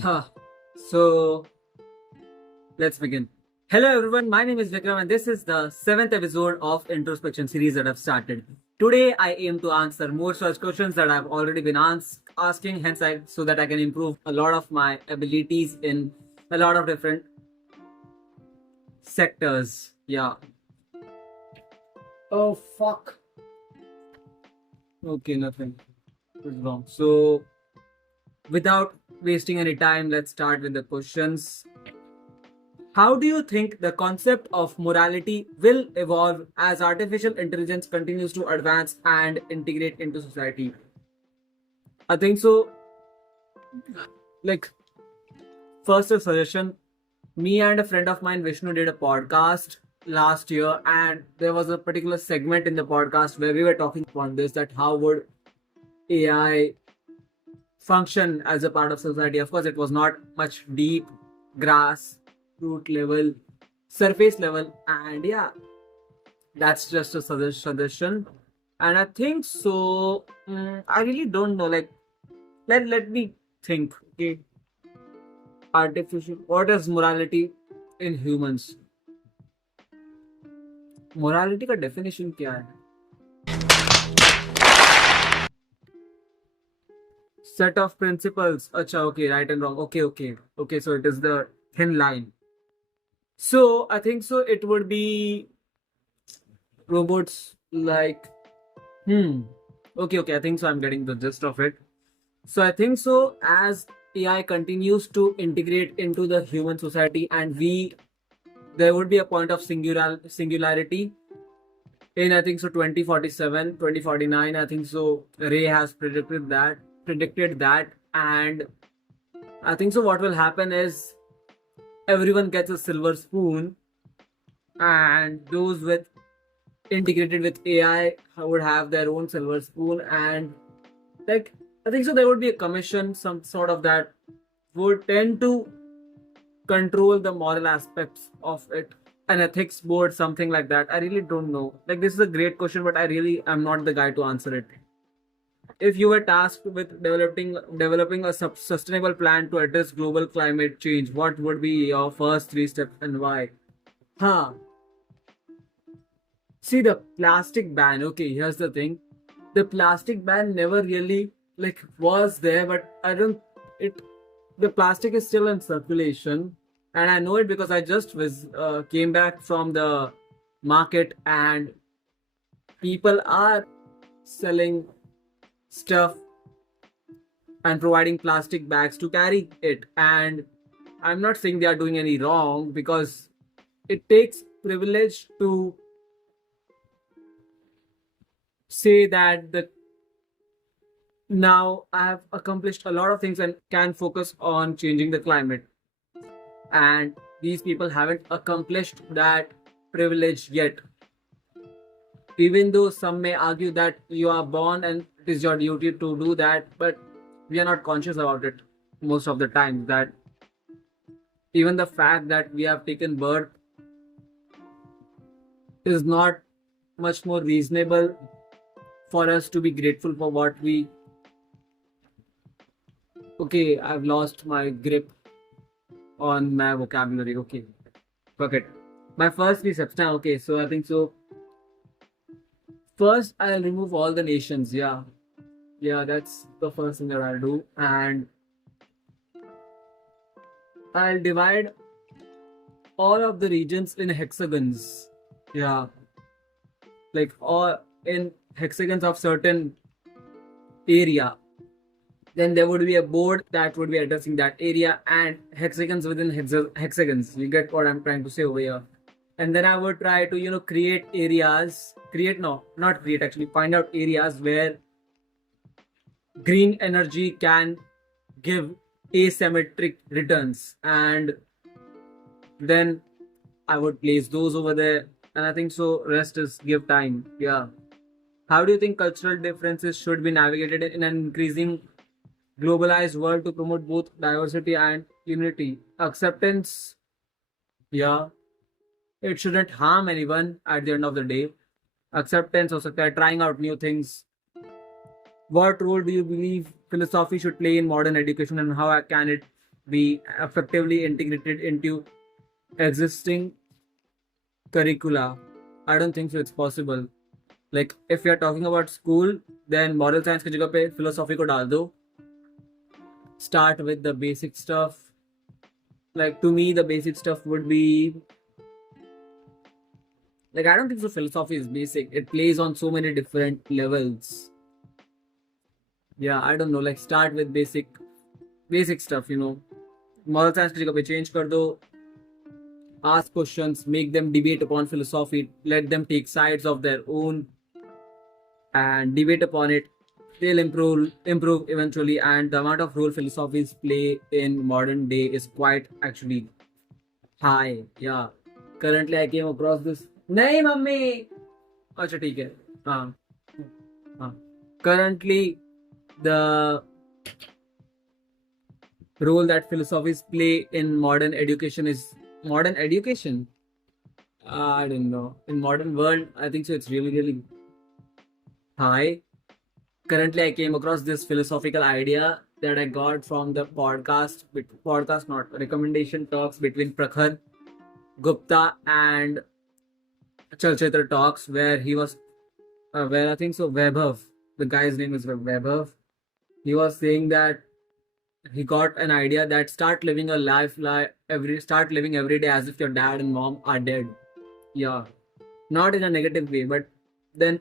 Huh. So let's begin. Hello everyone, my name is Vikram and this is the seventh episode of Introspection series that I've started. Today I aim to answer more such questions that I've already been asking, hence so that I can improve a lot of my abilities in a lot of different sectors. Yeah. Oh fuck. Okay, nothing is wrong. So without wasting any time, let's start with the questions. How do you think the concept of morality will evolve as artificial intelligence continues to advance and integrate into society? I think so. Like, first, a suggestion. Me and a friend of mine, Vishnu, did a podcast last year, and there was a particular segment in the podcast where we were talking on this that how would AI function as a part of society. Of course, it was not much deep, grass, root level, surface level, and yeah, that's just a suggestion. And I think so. I really don't know. Like, let me think. Okay, artificial. What is morality in humans? Morality का definition क्या है? Set of principles. Acha, okay, right and wrong. Okay. So it is the thin line. So I think so. It would be robots like Okay. I think so. I'm getting the gist of it. So I think so. As AI continues to integrate into the human society, and there would be a point of singularity in I think so 2047, 2049. I think so. Ray has predicted that, and I think so. What will happen is everyone gets a silver spoon, and those with integrated with AI would have their own silver spoon, and like I think so there would be a commission, some sort of that would tend to control the moral aspects of it. An ethics board, something like that. I really don't know. Like this is a great question, but I really am not the guy to answer it. If you were tasked with developing a sustainable plan to address global climate change, what would be your first three steps and why? Huh. See the plastic ban. Okay, here's the thing. The plastic ban never really like was there, but I don't. It the plastic is still in circulation, and I know it because I just came back from the market, and people are selling stuff and providing plastic bags to carry it. And I'm not saying they are doing any wrong because it takes privilege to say that the now I have accomplished a lot of things and can focus on changing the climate. And these people haven't accomplished that privilege yet. Even though some may argue that you are born and it is your duty to do that, but we are not conscious about it most of the time. That even the fact that we have taken birth is not much more reasonable for us to be grateful for what we. Okay, I've lost my grip on my vocabulary. Okay, fuck it. My first three steps now. Okay, so I think so. First, I'll remove all the nations. Yeah, that's the first thing that I'll do, and I'll divide all of the regions in hexagons. Yeah, like all in hexagons of certain area. Then there would be a board that would be addressing that area and hexagons within hexagons. You get what I'm trying to say over here. And then I would try to create areas. Create no, not create actually. Find out areas where green energy can give asymmetric returns, and then I would place those over there. And I think so. Rest is give time. Yeah. How do you think cultural differences should be navigated in an increasing globalized world to promote both diversity and unity? Acceptance, yeah, it shouldn't harm anyone at the end of the day. Acceptance also trying out new things. What role do you believe philosophy should play in modern education, and how can it be effectively integrated into existing curricula? I don't think so. It's possible. Like if you're talking about school, then moral science की जगह पे philosophy को डाल दो. Start with the basic stuff. Like to me, the basic stuff would be like I don't think so. Philosophy is basic. It plays on so many different levels. Yeah, I don't know. Like start with basic stuff. Moral science की जगह पे change कर दो. Ask questions, make them debate upon philosophy, let them take sides of their own and debate upon it. They'll improve eventually, and the amount of role philosophies play in modern day is quite actually high. Yeah. Currently I came across this. नहीं mummy. अच्छा ठीक है. हाँ. हाँ. Currently the role that philosophies play in modern education is modern education. I don't know. In modern world, I think so. It's really high. Currently, I came across this philosophical idea that I got from the podcast, not recommendation talks between Prakhar Gupta and Chalchitra Talks, where he was, where I think so, Vaibhav, the guy's name is Vaibhav. He was saying that he got an idea that start living every day as if your dad and mom are dead. Yeah, not in a negative way, but then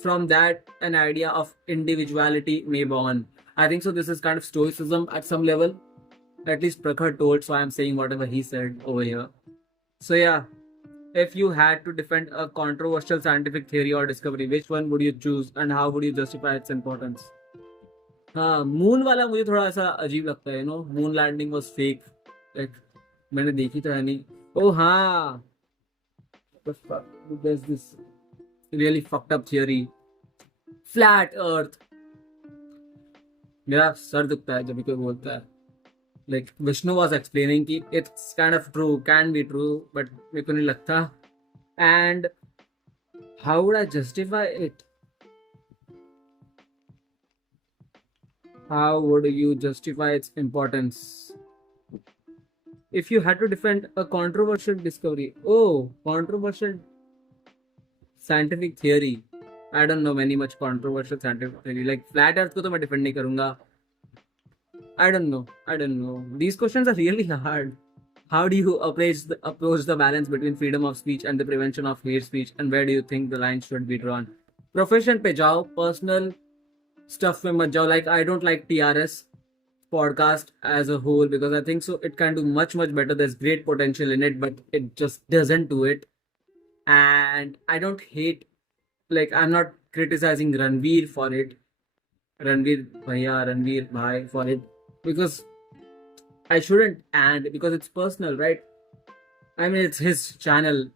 from that an idea of individuality may born. I think so. This is kind of stoicism at some level. At least Prakhar told, so I'm saying whatever he said over here. So yeah, if you had to defend a controversial scientific theory or discovery, which one would you choose and how would you justify its importance? हाँ, moon वाला मुझे थोड़ा ऐसा अजीब लगता है. Moon landing was fake. Like मैंने देखी तो है नहीं. ओ हाँ, there's this really fucked up theory. Flat Earth. मेरा सर दुखता है जब भी कोई बोलता है. Like Vishnu was explaining कि it's kind of true, can be true, but मेरे को नहीं लगता. And how would I justify it? How would you justify its importance? If you had to defend a controversial discovery, controversial scientific theory. I don't know many much controversial scientific theory. Like flat earth को तो मैं defend नहीं करूँगा. I don't know. These questions are really hard. How do you approach the balance between freedom of speech and the prevention of hate speech, and where do you think the line should be drawn? Profession पे जाओ, personal stuff में मत जाओ. Like I don't like TRS podcast as a whole because I think so it can do much better. There's great potential in it, but it just doesn't do it. And I don't hate, like I'm not criticizing Ranveer for it. Ranveer Bhai for it because I shouldn't, and because it's personal, right? I mean, it's his channel.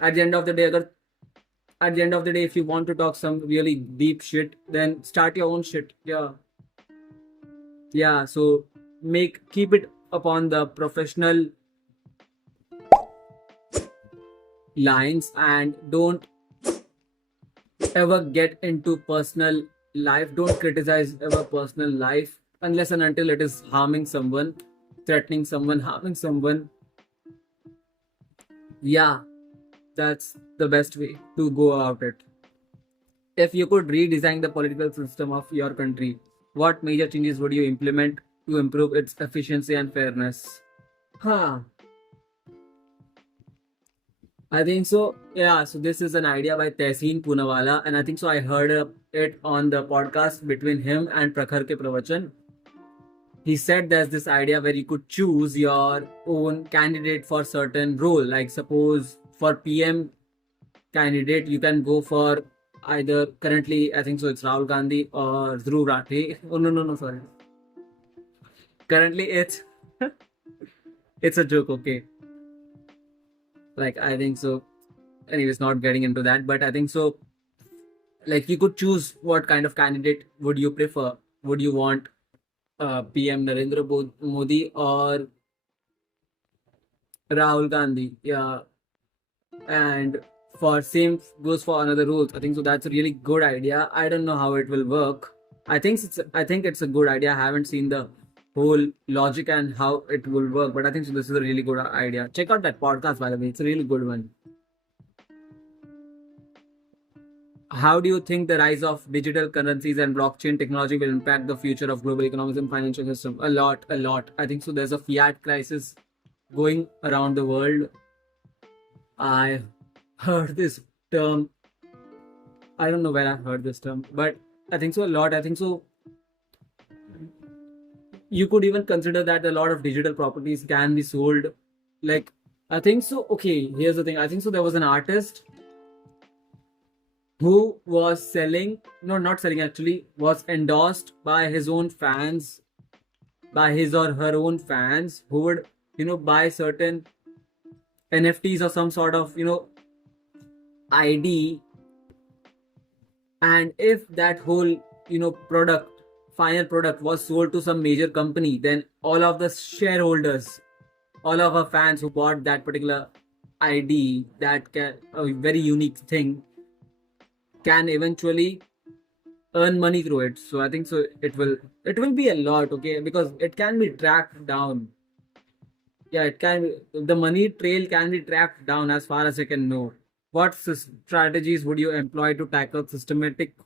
At the end of the day, if you want to talk some really deep shit, then start your own shit. Yeah. So keep it upon the professional lines and don't ever get into personal life. Don't criticize ever personal life unless and until it is harming someone, threatening someone, harming someone. Yeah, that's the best way to go about it. If you could redesign the political system of your country, what major changes would you implement to improve its efficiency and fairness? I think so. Yeah, so this is an idea by Tehseen Poonawala, and I think so I heard it on the podcast between him and Prakhar ke Pravachan. He said there's this idea where you could choose your own candidate for certain role. Like suppose for PM candidate, you can go for either currently, I think so it's Rahul Gandhi or Dhruv Rathi. Oh no, sorry. Currently it's a joke, okay. Like I think so. Anyways, not getting into that, but I think so. Like you could choose what kind of candidate would you prefer. Would you want PM Narendra Modi or Rahul Gandhi? Yeah, and for same goes for another rules. I think so. That's a really good idea. I don't know how it will work. I think it's a good idea. I haven't seen the whole logic and how it will work. But I think so this is a really good idea. Check out that podcast, by the way. It's a really good one. How do you think the rise of digital currencies and blockchain technology will impact the future of global economics and financial system? A lot, a lot. I think so. There's a fiat crisis going around the world. I heard this term. I don't know where I heard this term, but I think so a lot. I think so. You could even consider that a lot of digital properties can be sold. Like, I think so. Okay, here's the thing. I think so. There was an artist who was selling, no, not selling actually, was endorsed by his own fans, by his or her own fans who would, buy certain NFTs or some sort of, ID. And if that whole, final product was sold to some major company, then all of the shareholders, all of our fans who bought that particular ID, a very unique thing, can eventually earn money through it. So I think so it will be a lot, okay, because it can be tracked down. Yeah, the money trail can be tracked down as far as I can know. What strategies would you employ to tackle systemic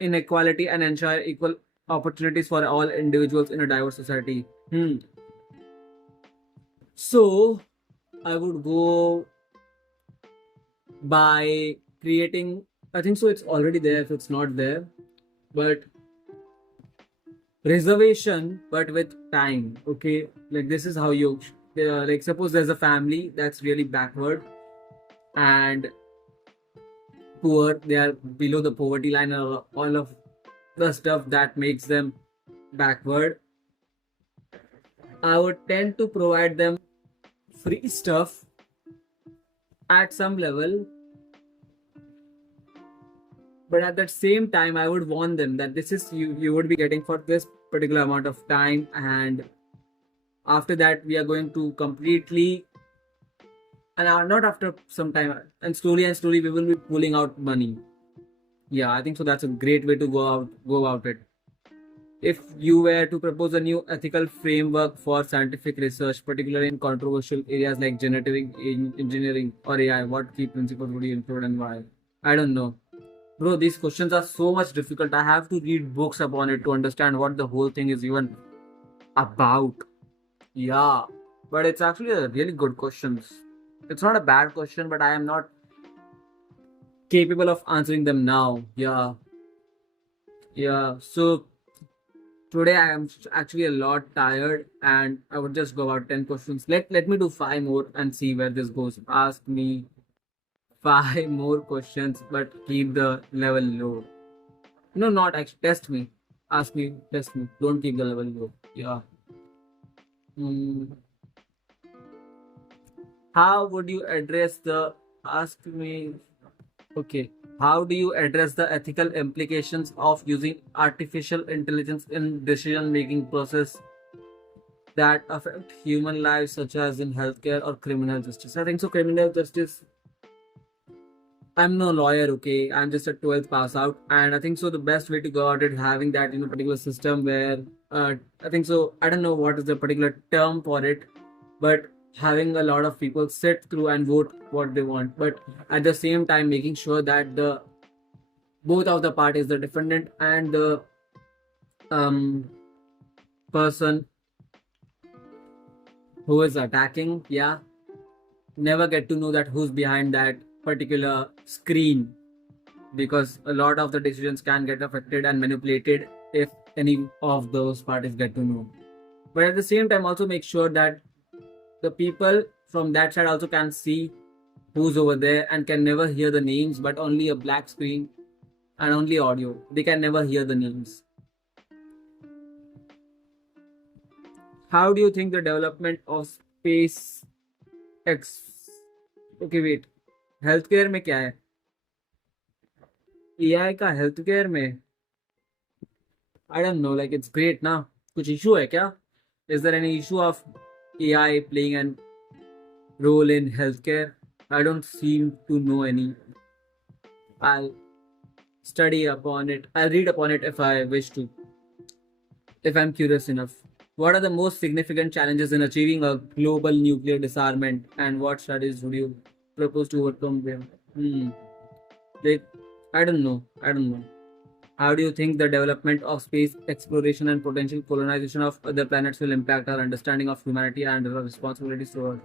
inequality and ensure equal opportunities for all individuals in a diverse society? So I would go by creating, I think so it's already there if it's not there, but reservation but with time. Okay, like this is how you like, suppose there's a family that's really backward and poor, they are below the poverty line, and all of the stuff that makes them backward. I would tend to provide them free stuff at some level, but at that same time I would warn them that this is you would be getting for this particular amount of time, and after that we are going to completely, and not after some time, and slowly we will be pulling out money. Yeah, I think so that's a great way to go about it. If you were to propose a new ethical framework for scientific research, particularly in controversial areas like genetic engineering or AI, what key principles would you include and why? I don't know. Bro, these questions are so much difficult. I have to read books upon it to understand what the whole thing is even about. Yeah, but it's actually a really good question. It's not a bad question, but I am not capable of answering them now. Yeah, yeah. So today I am actually a lot tired, and I would just go about 10 questions. Let me do 5 more and see where this goes. Ask me 5 more questions, but keep the level low. No, not actually. Test me. Ask me, test me. Don't keep the level low. Yeah. Hmm. How would you address the ask me? Okay. How do you address the ethical implications of using artificial intelligence in decision making process that affect human lives, such as in healthcare or criminal justice? I think so. Criminal justice, I'm no lawyer, okay. I'm just a 12th pass out, and I think so. The best way to go about it having that particular system where I think so. I don't know what is the particular term for it, but having a lot of people sit through and vote what they want, but at the same time making sure that the both of the parties, the defendant and the um person who is attacking, yeah, never get to know that who's behind that particular screen, because a lot of the decisions can get affected and manipulated if any of those parties get to know. But at the same time also make sure that the people from that side also can see who's over there and can never hear the names, but only a black screen and only audio. They can never hear the names. How do you think the development of space X? Okay, wait. Health में क्या है? AI का health care में, I don't know, like it's great ना. कुछ issue है क्या? Is there any issue of AI playing an role in healthcare? I don't seem to know any. I'll study upon it. I'll read upon it if I wish to. if I'm curious enough. What are the most significant challenges in achieving a global nuclear disarmament, and what strategies would you propose to overcome them? Like, I don't know. I don't know. How do you think the development of space exploration and potential colonization of other planets will impact our understanding of humanity and our responsibilities toward?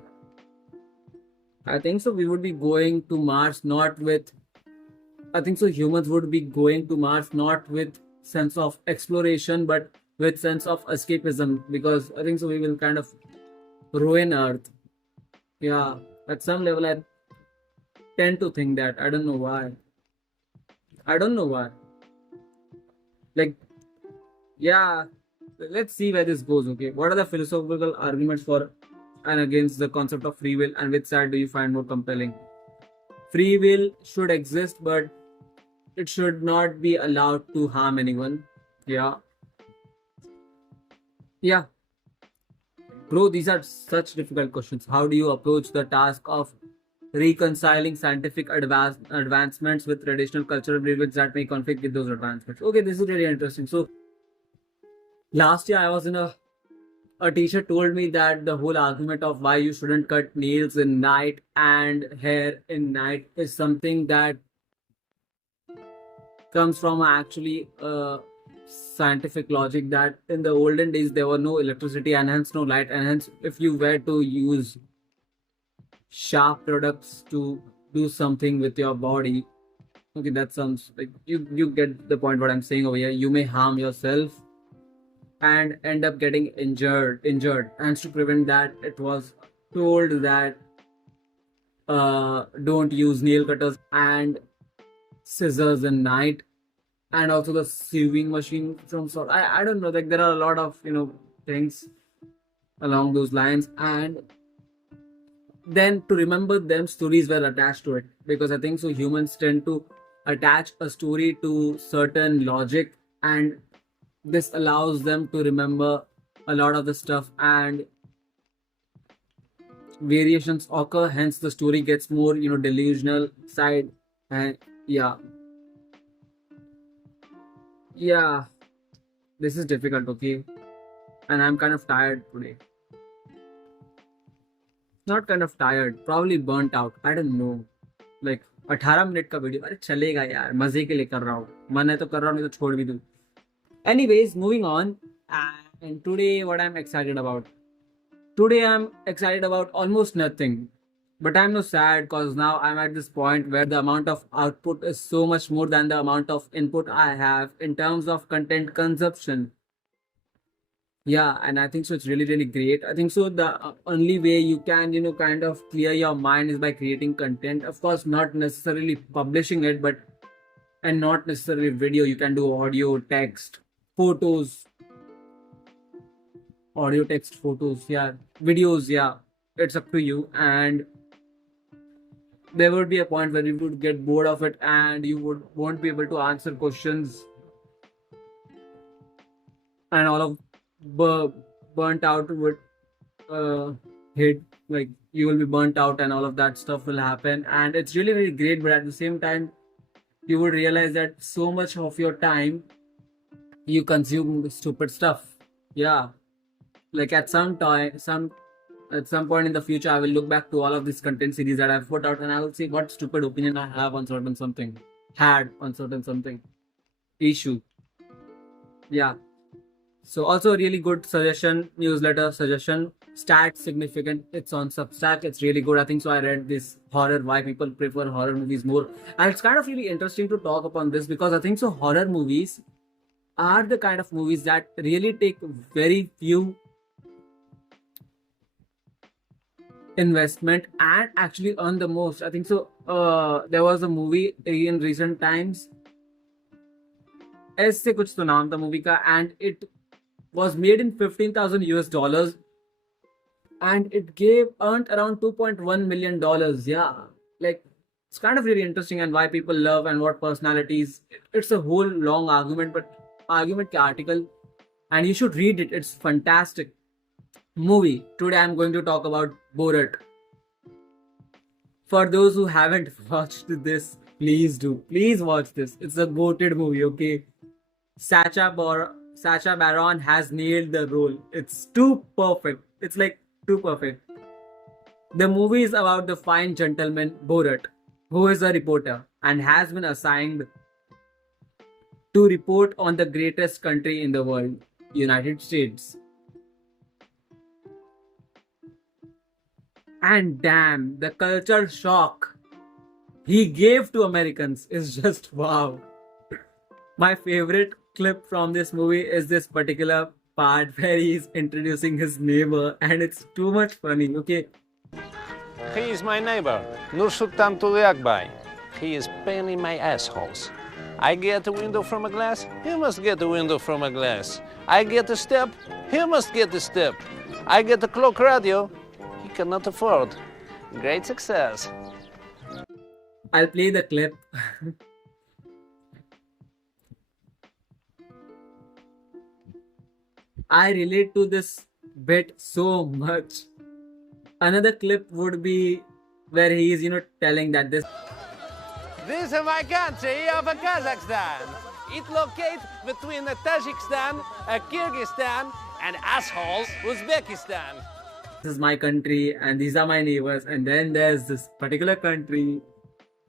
I think so. We would be going to Mars not with. I think so. Humans would be going to Mars not with sense of exploration, but with sense of escapism. Because I think so. We will kind of ruin Earth. Yeah. At some level, I tend to think that. I don't know why. I don't know why. Like, yeah. Let's see where this goes. Okay. What are the philosophical arguments for and against the concept of free will, and which side do you find more compelling? Free will should exist, but it should not be allowed to harm anyone. Yeah. Yeah. Bro, these are such difficult questions. How do you approach the task of reconciling scientific advancements with traditional cultural beliefs that may conflict with those advancements? Okay, this is really interesting. So, last year I was in a teacher told me that the whole argument of why you shouldn't cut nails in night and hair in night is something that comes from actually scientific logic, that in the olden days there were no electricity and hence no light, and hence if you were to use sharp products to do something with your body, okay, that sounds like you get the point what I'm saying over here. You may harm yourself and end up getting injured, and to prevent that it was told that don't use nail cutters and scissors in night, and also the sewing machine from sort. I don't know, like there are a lot of things along those lines, and then to remember them stories were attached to it, because I think so humans tend to attach a story to certain logic, and this allows them to remember a lot of the stuff, and variations occur, hence the story gets more delusional side. And yeah, yeah, this is difficult, okay, and I'm kind of tired today. Not kind of tired, probably burnt out, I don't know. Like 18 minute का video, अरे चलेगा यार, मजे के लिए कर रहा हूँ, मन है तो कर रहा हूँ, नहीं तो छोड़ भी दूँ. Anyways, moving on. And today, what I'm excited about? Today, I'm excited about almost nothing. But I'm not sad, because now I'm at this point where the amount of output is so much more than the amount of input I have in terms of content consumption. Yeah, and I think so. It's really, really great. I think so. The only way you can, kind of clear your mind is by creating content. Of course, not necessarily publishing it, but and not necessarily video. You can do audio, text, photos, audio, text, photos, yeah, videos, yeah. It's up to you. And there would be a point where you would get bored of it, and you won't be able to answer questions, and all of burnt out would hit, like you will be burnt out and all of that stuff will happen, and it's really really great. But at the same time, you would realize that so much of your time you consume stupid stuff. Yeah, like at some point in the future, I will look back to all of this content series that I've put out, and I will see what stupid opinion I have on certain something, had on certain something issue. Yeah. So also a really good suggestion, newsletter suggestion, Stat Significant. It's on Substack. It's really good. I think so. I read this horror, why people prefer horror movies more. And it's kind of really interesting to talk upon this, because I think so horror movies are the kind of movies that really take very few investment and actually earn the most. I think so. There was a movie in recent times. ऐसे कुछ तो नाम था movie का, and it was made in 15,000 US dollars, and it earned around 2.1 million dollars. Yeah, like it's kind of really interesting, and why people love and what personalities. It's a whole long argument, but argument ke article, and you should read it. It's fantastic movie. Today I'm going to talk about Borat. For those who haven't watched this, please do. Please watch this. It's a goated movie, okay? Sacha Sacha Baron has nailed the role. It's too perfect. It's like too perfect. The movie is about the fine gentleman Borat, who is a reporter and has been assigned to report on the greatest country in the world, United States. And damn, the culture shock he gave to Americans is just wow. My favorite clip from this movie is this particular part where he's introducing his neighbor, and it's too much funny. Okay, He is my neighbor, Nur Sultan Tuliakbay. He is painting my assholes. I get a window from a glass, he must get a window from a glass. I get a step, he must get a step. I get a clock radio, he cannot afford. Great success. I'll play the clip. I relate to this bit so much. Another clip would be where he's, telling that this. This is my country of Kazakhstan. It locates between Tajikistan, Kyrgyzstan, and assholes Uzbekistan. This is my country and these are my neighbors, and then there's this particular country.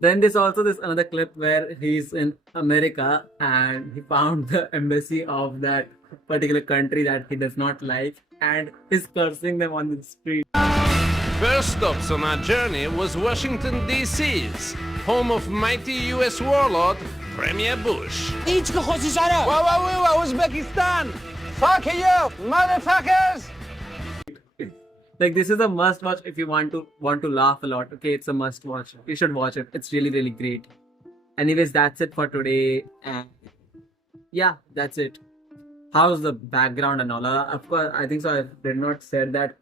Then there's also this another clip where he's in America and he found the embassy of that particular country that he does not like and is cursing them on the street. First stops on our journey was Washington, D.C.'s home of mighty U.S. warlord Premier Bush. Wow, Uzbekistan! Fuck you, motherfuckers! Like, this is a must watch if you want to laugh a lot. Okay, it's a must watch. You should watch it. It's really, really great. Anyways, that's it for today. And yeah, that's it. How's the background and all? Of course, I think so. I did not said that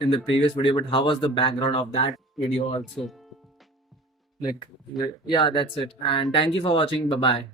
in the previous video, but how was the background of that video also? Like, yeah, that's it. And thank you for watching. Bye bye.